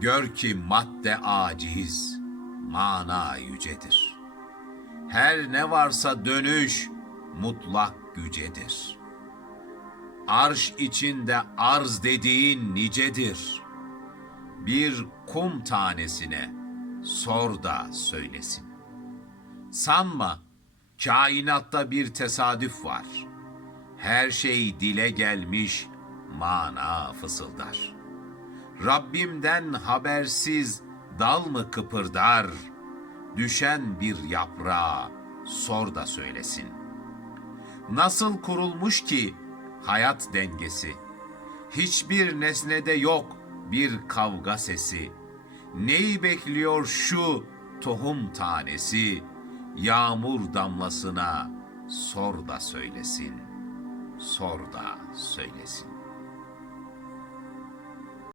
Gör ki madde aciz, mana yücedir. Her ne varsa dönüş mutlak gücedir. Arş içinde arz dediğin nicedir. Bir kum tanesine sor da söylesin. Sanma, kainatta bir tesadüf var. Her şey dile gelmiş, mana fısıldar. Rabbimden habersiz dal mı kıpırdar? Düşen bir yaprağa sor da söylesin. Nasıl kurulmuş ki hayat dengesi? Hiçbir nesnede yok bir kavga sesi. Neyi bekliyor şu tohum tanesi? Yağmur damlasına sor da söylesin. Sor da söylesin.